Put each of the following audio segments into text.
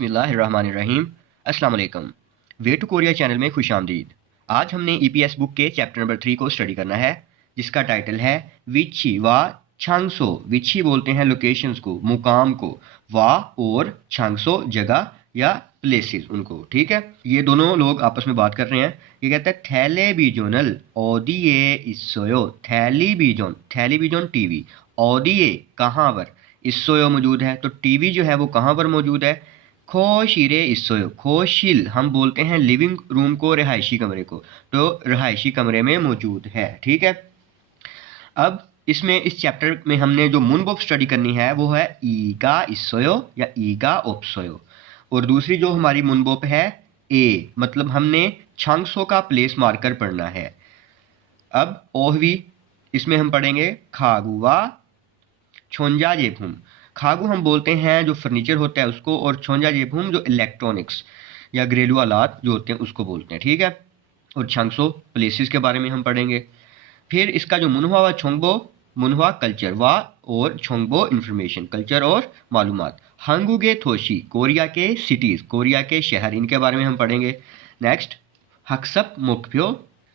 बिस्मिल्लाहिर्रहमानिर्रहीम। अस्सलाम वालेकुम। वे टू कोरिया चैनल में खुश आमदीद। आज हमने ईपीएस बुक के चैप्टर नंबर 3 को स्टडी करना है, जिसका टाइटल है विची वा छांगसो। विची बोलते हैं लोकेशंस को, मुकाम को, वा और छांगसो जगह या प्लेसेस उनको। ठीक है, ये दोनों लोग आपस में बात कर रहे हैं। ये कहता है थैले बीजोनल ओदिए इसोयो। थैली बीजोन टीवी, ओदिए कहाँ पर, इसोयो मौजूद है, तो टीवी जो है वो कहाँ पर मौजूद है। खोशिरे इसोयो, खोशिल हम बोलते हैं लिविंग रूम को, रिहायशी कमरे को, तो रिहायशी कमरे में मौजूद है। ठीक है, अब इसमें इस चैप्टर में हमने जो मुनबोप स्टडी करनी है वो है ईगा इसोयो या ईगा ओप्सोयो, और दूसरी जो हमारी मुनबोप है ए, मतलब हमने छांगसो का प्लेस मार्कर पढ़ना है। अब ओहवी, इसमें हम पढ़ेंगे खागुवा छोंजा जेफूम। खागु हम बोलते हैं जो फर्नीचर होता है उसको, और छोंजा जेफूम जो इलेक्ट्रॉनिक्स या घरेलू आलात जो होते हैं उसको बोलते हैं। ठीक है, और छांगसो प्लेसेस के बारे में हम पढ़ेंगे। फिर इसका जो मुनहुआ व छोंगबो, मुनहुआ कल्चर वा और छोंगबो इंफॉर्मेशन, कल्चर और मालूमात। हांगुगे थोशी कोरिया के सिटीज़, कोरिया के शहर, इनके बारे में हम पढ़ेंगे। नेक्स्ट हक्सप मोक्फ्यो,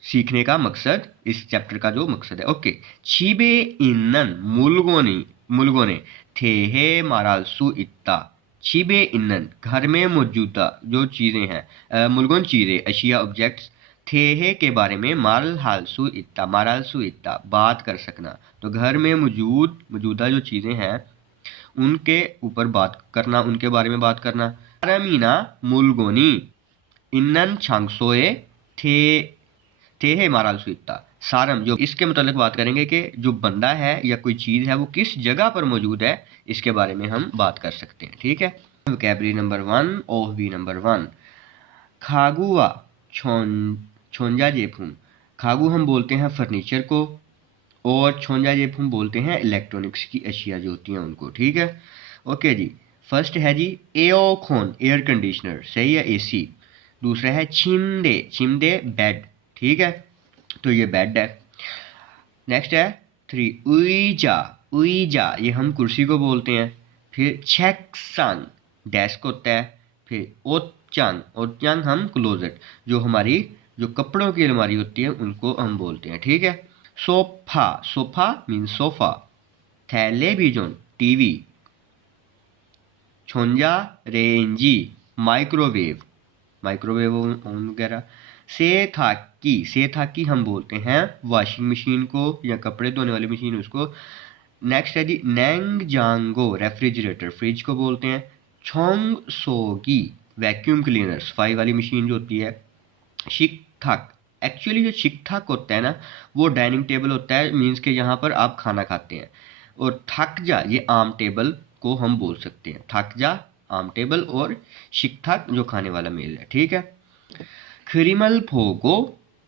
सीखने का मकसद, इस चैप्टर का जो मकसद है। ओके, छीबे इन्नन मुलगोने थे मारालसु इत्ता। छीबे इन्नन घर में मौजूदा जो चीज़ें हैं, मुलगोन चीज़ें, अशिया ऑब्जेक्ट्स, थे के बारे में, मारालसु इत्ता बात कर सकना, तो घर में मौजूदा जो चीज़ें हैं उनके ऊपर बात करना, उनके बारे में बात करना। रमीना मुलगोनी इन्नन छांगसोए थे मारालसु इत्ता। सारम, जो इसके मतलब बात करेंगे कि जो बंदा है या कोई चीज़ है वो किस जगह पर मौजूद है, इसके बारे में हम बात कर सकते हैं। ठीक है, वोकैबुलरी नंबर 1, ओहबी नंबर 1। खागुआ छोंजा जेफूम, खागु हम बोलते हैं फर्नीचर को, और छोंजा जेफूम बोलते हैं इलेक्ट्रॉनिक्स की अशिया जो होती हैं उनको। ठीक है, ओके जी। फर्स्ट है जी एओखोन, एयर कंडीशनर, सही है, एसी। दूसरा है छिमदे बेड, ठीक है, तो ये बेड है। नेक्स्ट है 3 उईजा, ये हम कुर्सी को बोलते हैं। फिर छेक्सांग डेस्क होता है। फिर ओचांग हम क्लोजेट, जो हमारी जो कपड़ों की अलमारी होती है उनको हम बोलते हैं। ठीक है, सोफा मीन सोफा। थैले बीजोन टीवी। छोंजा रेंजी माइक्रोवेव ओवन वगैरह। सेथाकी हम बोलते हैं वॉशिंग मशीन को या कपड़े धोने वाली मशीन उसको। नेक्स्ट है जी नेंगजांगो रेफ्रिजरेटर, फ्रिज को बोलते हैं। छोंगसोगी वैक्यूम क्लीनर, सफाई वाली मशीन जो होती है। शिकथाक, एक्चुअली जो शिकथाक होता है ना वो डाइनिंग टेबल होता है, मीन्स के यहाँ पर आप खाना खाते हैं। और थकजा ये आम टेबल को हम बोल सकते हैं, थकजा आम टेबल, और शिकथाक जो खाने वाला मेल है। ठीक है, खरिमल फोगो,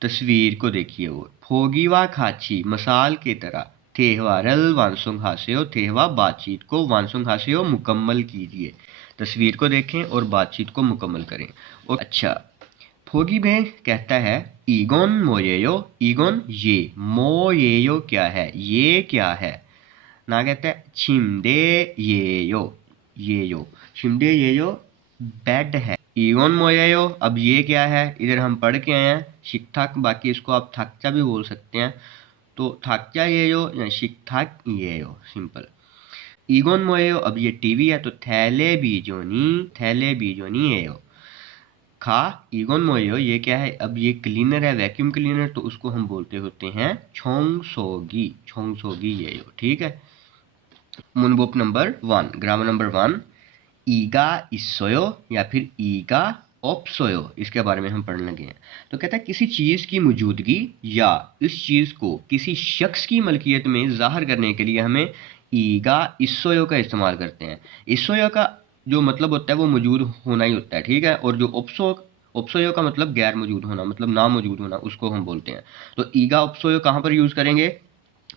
तस्वीर को देखिए, वो फोगीवा खाची मसाल की तरह। थेहवारल वानसुंग हासेओ, थेहवा बातचीत को, वानसुंग हासेओ मुकम्मल कीजिए, तस्वीर को देखें और बातचीत को मुकम्मल करें। और अच्छा, फोगी में कहता है ईगोन मोयेयो, ईगोन ये, मोयेयो क्या है, ये क्या है ना, कहता है छिमदे येयो, छिमदे येयो बेड है। ईगोन मोयेयो, अब ये क्या है, इधर हम पढ़ के आए हैं शिकथाक, बाकी इसको आप थकचा भी बोल सकते हैं, तो थकचा येयो या शिकथाक येयो, सिंपल। ईगोन मोयेयो, अब ये टीवी है, तो थैले बीजोनी येयो। खा ईगोन मोयेयो, ये क्या है, अब ये क्लीनर है, वैक्यूम क्लीनर, तो उसको हम बोलते होते हैं छोंगसोगी येयो। ठीक है, मुनबोप नंबर 1, ग्रामर नंबर 1, ईगा इसोयो या फिर ईगा ओप्सोयो, इसके बारे में हम पढ़ने लगे हैं। तो कहता है किसी चीज़ की मौजूदगी या इस चीज़ को किसी शख्स की मलकियत में ज़ाहिर करने के लिए हमें ईगा इसोयो का इस्तेमाल करते हैं। इसोयो का जो मतलब होता है वो मौजूद होना ही होता है। ठीक है, और जो ओप्सोयो का मतलब गैर मौजूद होना, मतलब ना मौजूद होना, उसको हम बोलते हैं। तो ईगा ओप्सोयो कहाँ पर यूज़ करेंगे,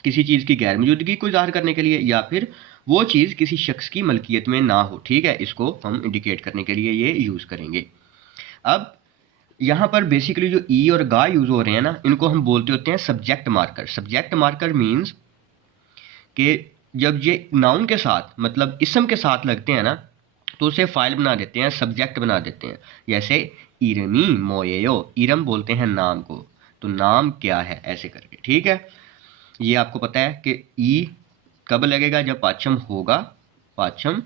किसी चीज़ की गैर मौजूदगी को ज़ाहिर करने के लिए, या फिर वो चीज़ किसी शख्स की मलकियत में ना हो। ठीक है, इसको हम इंडिकेट करने के लिए ये यूज़ करेंगे। अब यहाँ पर बेसिकली जो ई और गा यूज़ हो रहे हैं ना, इनको हम बोलते होते हैं subject marker. Subject marker means कि जब ये नाउन के साथ, मतलब इसम के साथ लगते हैं ना, तो उसे फाइल बना देते हैं, सब्जेक्ट बना देते हैं। जैसे इरमी मोयेयो, इरम बोलते हैं नाम को, तो नाम क्या है, ऐसे करके। ठीक है, ये आपको पता है कि ई कब लगेगा, जब पाचम होगा, पाचम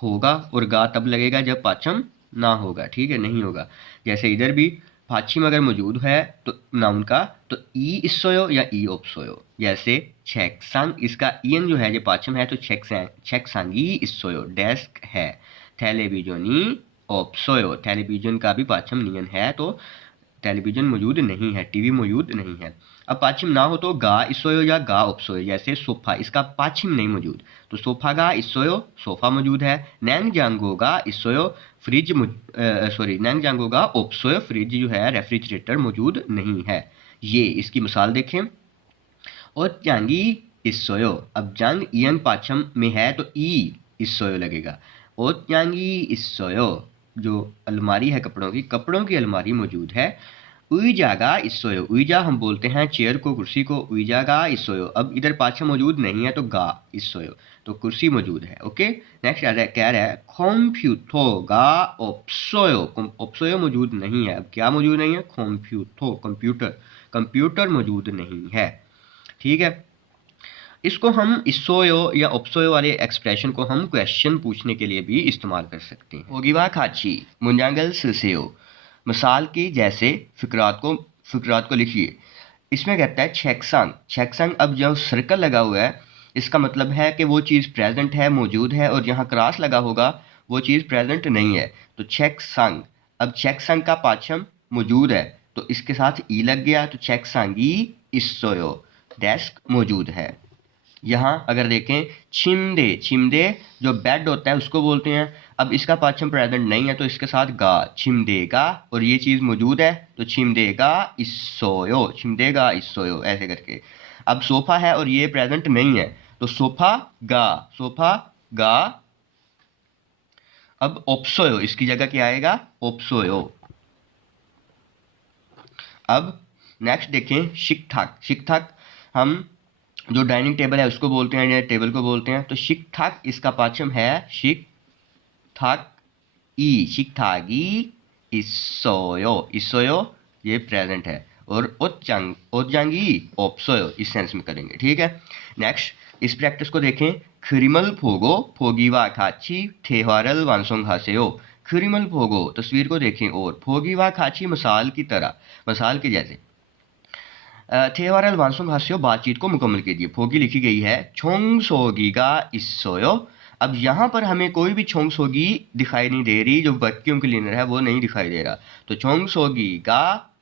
होगा, और गा तब लगेगा जब पाचम ना होगा। ठीक है, नहीं होगा। जैसे इधर भी पाचिम अगर मौजूद है तो नाउन का, तो ई इसोयो या ई ओप्सोयो। जैसे छेक्सांग, इसका ईएन जो है जो पाचम है, तो छेक्सांगी इसोयो डेस्क है। टेलीविजनी ओप्सोयो, टेलीविजन का भी पाचम नियन है, तो टेलीविजन मौजूद नहीं है, टीवी मौजूद नहीं है। अब पाचिम ना हो तो गा इसोयो या गा उपसोयो। जैसे सोफा, इसका पाचिम नहीं मौजूद, तो सोफा गा इसोयो, सोफा मौजूद है। नैंग जांगो गा इसोयो, फ्रिज नैंग जांगो गा ओप्सोयो, फ्रिज जो है रेफ्रिजरेटर मौजूद नहीं है। ये इसकी मिसाल देखें। और जांगी इसोयो, अब जंग ईयन पाचम में है तो ई इसोयो लगेगा। और जांगी इसोयो, जो अलमारी है कपड़ों की अलमारी मौजूद है। उइजागा इसोयो, उइजा हम बोलते हैं चेयर को, कुर्सी को। उइजागा इसोयो, अब इधर पाछा मौजूद नहीं है तो गा इसोयो, तो कुर्सी मौजूद है। ओके, नेक्स्ट आ रहा है, कह रहा है कंप्यूटो गा ओप्सोयो, ओप्सोयो मौजूद नहीं है। अब क्या मौजूद नहीं है, कंप्यूटो, कंप्यूटर, कंप्यूटर मौजूद नहीं है। ठीक है, इसको हम इसोयो या ओप्सोयो वाले एक्सप्रेशन को हम क्वेश्चन पूछने के लिए भी इस्तेमाल कर सकते हैं। ओगिवा खाची मुंजांगल सुसेयो, मिसाल की जैसे फिक्रात को लिखिए। इसमें कहता है छेक्सांग, छेक्सांग, अब जो सर्कल लगा हुआ है इसका मतलब है कि वो चीज़ प्रेजेंट है, मौजूद है, और यहाँ क्रॉस लगा होगा वो चीज़ प्रेजेंट नहीं है, तो छेक्सांग। अब छेक्सांग का पाछम मौजूद है, तो इसके साथ ई लग गया, तो छेक्सांगी इसोयो, डेस्क मौजूद है। यहाँ अगर देखें छिमदे, छिमदे जो बेड होता है उसको बोलते हैं। अब इसका पाचम प्रेजेंट नहीं है, तो इसके साथ गा, छिमदेगा, और ये चीज़ मौजूद है, तो छिमदेगा इसोयो, छिमदेगा इसोयो, ऐसे करके। अब सोफा है और ये प्रेजेंट नहीं है, तो सोफा गा, सोफा गा। अब ओप्सोयो, इसकी जगह क्या आएगा, ओप्सोयो। अब नेक्स्ट देखें शिक ठाक, शिक ठाक हम जो डाइनिंग टेबल है उसको बोलते हैं या टेबल को बोलते हैं, तो शिक ठाक इसका पाचम है शिक ठाक ई, शिक ठागी इसोयो, इसोयो ये प्रेजेंट है। और ओजांगी ओप्सोयो, इस सेंस में करेंगे। ठीक है, नेक्स्ट इस प्रैक्टिस को देखें। खरिमल फोगो फोगीवा खाची ठेहवारल वानसोंग हासेयो, खरिमल फोगो तस्वीर को देखें, और फोगीवा खाची मिसाल की तरह, मिसाल के जैसे। थेवारल वानसोंग हास्यो, बातचीत को मुकम्मल कीजिए। फोगी लिखी गई है छोंग सोगी का इसोयो। अब यहाँ पर हमें कोई भी छोंग सोगी दिखाई नहीं दे रही, जो वैक्यूम क्लीनर है वो नहीं दिखाई दे रहा। तो छोंग सोगी का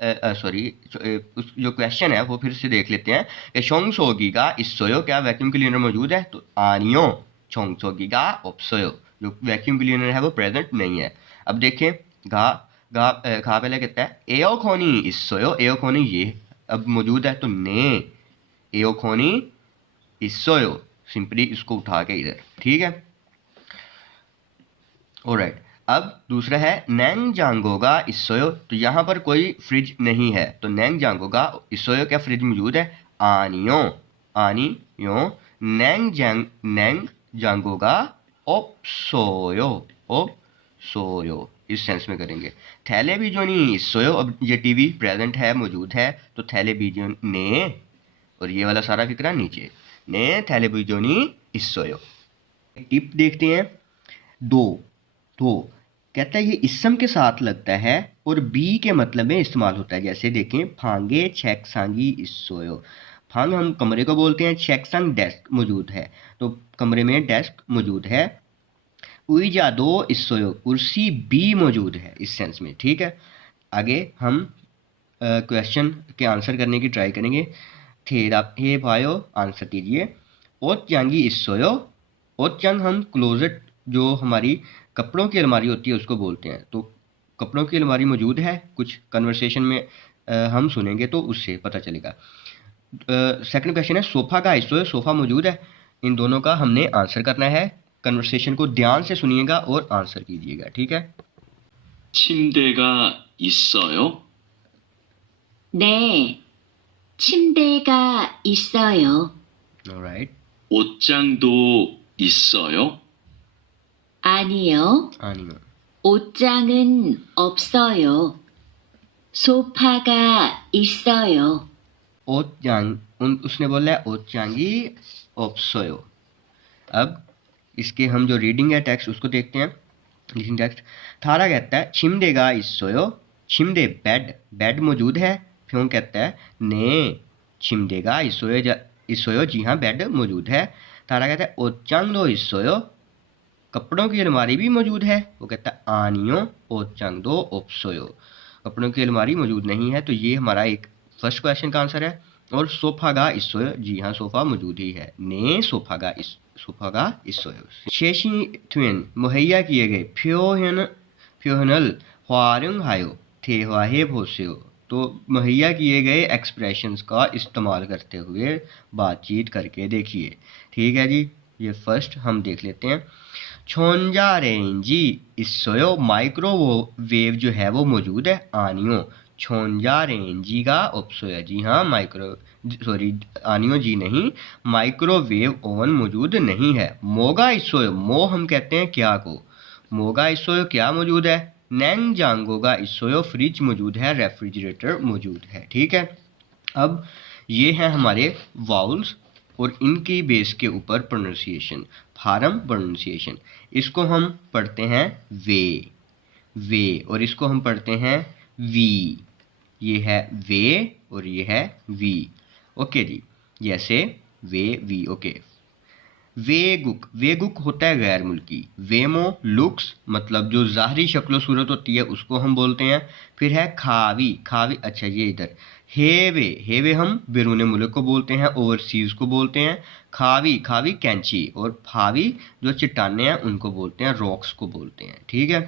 जो क्वेश्चन है वो फिर से देख लेते हैं कि छोंग सोगी का इसोयो, क्या वैक्यूम क्लीनर मौजूद है, तो आनियो छोंग सोगी का ओप्सोयो, जो वैक्यूम क्लीनर है वो प्रेजेंट नहीं है। अब देखें घा घा घा पहले कहता है एओखोनी इसोयो, एओखोनी ये अब मौजूद है, तो ने एओखोनी इसोयो, सिंपली इसको उठा के इधर। ठीक है, ऑलराइट। अब दूसरा है नैंग जांगोगा इसोयो, तो यहाँ पर कोई फ्रिज नहीं है, तो नैंग जांगोगा इसोयो, क्या फ्रिज मौजूद है, आनियो, आनियो। नैंग जांगोगा ओप्सोयो, ओप्सोयो, इस सेंस में करेंगे। टेलीविजनी इसोयो, अब ये टीवी प्रेजेंट है, मौजूद है, तो टेलीविजन ने, और ये वाला सारा फिक्रा नीचे, ने टेलीविजनी इसोयो। टिप देखते हैं, दो, तो कहता है ये इसम के साथ लगता है और बी के मतलब में इस्तेमाल होता है। जैसे देखें फांगे छेक्सांगी इसोयो, फांग हम कमरे को बोलते हैं, छेक्सांग डेस्क मौजूद है, तो कमरे में डेस्क मौजूद है। उइजा दो इसोयो, कुर्सी बी मौजूद है, इस सेंस में। ठीक है, आगे हम क्वेश्चन के आंसर करने की ट्राई करेंगे। हे भाइयो आंसर कीजिए। ओत यांगी इसोयो, ओत यांग हम क्लोजेट जो हमारी कपड़ों की अलमारी होती है उसको बोलते हैं, तो कपड़ों की अलमारी मौजूद है, कुछ कन्वर्सेशन में हम सुनेंगे तो उससे पता चलेगा। सेकंड क्वेश्चन है सोफा का इसोयो, सोफा मौजूद है, इन दोनों का हमने आंसर करना है। कन्वर्सेशन को ध्यान से सुनिएगा और आंसर कीजिएगा। ठीक है, 침대가 있어요? 네, 침대가 있어요. ऑलराइट। 옷장도 있어요? 아니요. 아니요. 옷장은 없어요. 소파가 있어요. उसने बोला है 옷장이 없어요। अब इसके हम जो रीडिंग है टेक्स्ट उसको देखते हैं। Listening text. थारा कहता है छिमदेगा 있어요। छिमदे बेड मौजूद है। फ्यों कहता है ने छिमदेगा 있어요 जी हाँ बेड मौजूद है। थारा कहता है 옷장도 있어요। कपड़ों की अलमारी भी मौजूद है। वो कहता है आनियो 옷장도 없어요। कपड़ों की अलमारी मौजूद नहीं है। तो ये हमारा एक फर्स्ट क्वेश्चन का आंसर है। और सोफागा 있어요 जी हाँ सोफा मौजूद ही है। ने सोफागा 있어요। शेषी ट्विन मुहैया किए गए 표현을 활용하여 대화해 보세요। तो मुहैया किए गए एक्सप्रेशंस का इस्तेमाल करते हुए बातचीत करके देखिए। ठीक है जी, ये फर्स्ट हम देख लेते हैं। 전자레인지 있어요। माइक्रोवेव जो है वो मौजूद है। आनियो 전자레인지가 없어요 जी हाँ आनियो जी नहीं, माइक्रोवेव ओवन मौजूद नहीं है। मोगा 있어요 मो हम कहते हैं क्या को। मोगा 있어요 क्या मौजूद है। 냉장고가 있어요 फ्रिज मौजूद है, रेफ्रिजरेटर मौजूद है। ठीक है, अब ये हैं हमारे वाउल्स और इनकी बेस के ऊपर प्रोनाउंसिएशन, फार्म प्रोनाउंसिएशन। इसको हम पढ़ते हैं वे और इसको हम पढ़ते हैं वी। ये है वे और ये है वी। ओके जी, जैसे वी ओके। वेगुक होता है गैर मुल्की। वेमो लुक्स मतलब जो ज़ाहरी शक्ल सूरत होती है उसको हम बोलते हैं। फिर है खावी अच्छा ये इधर। हेवे हम बैरून मुल्क को बोलते हैं, ओवरसीज़ को बोलते हैं। खावी कैंची और फावी जो चट्टानें हैं उनको बोलते हैं, रॉक्स को बोलते हैं। ठीक है।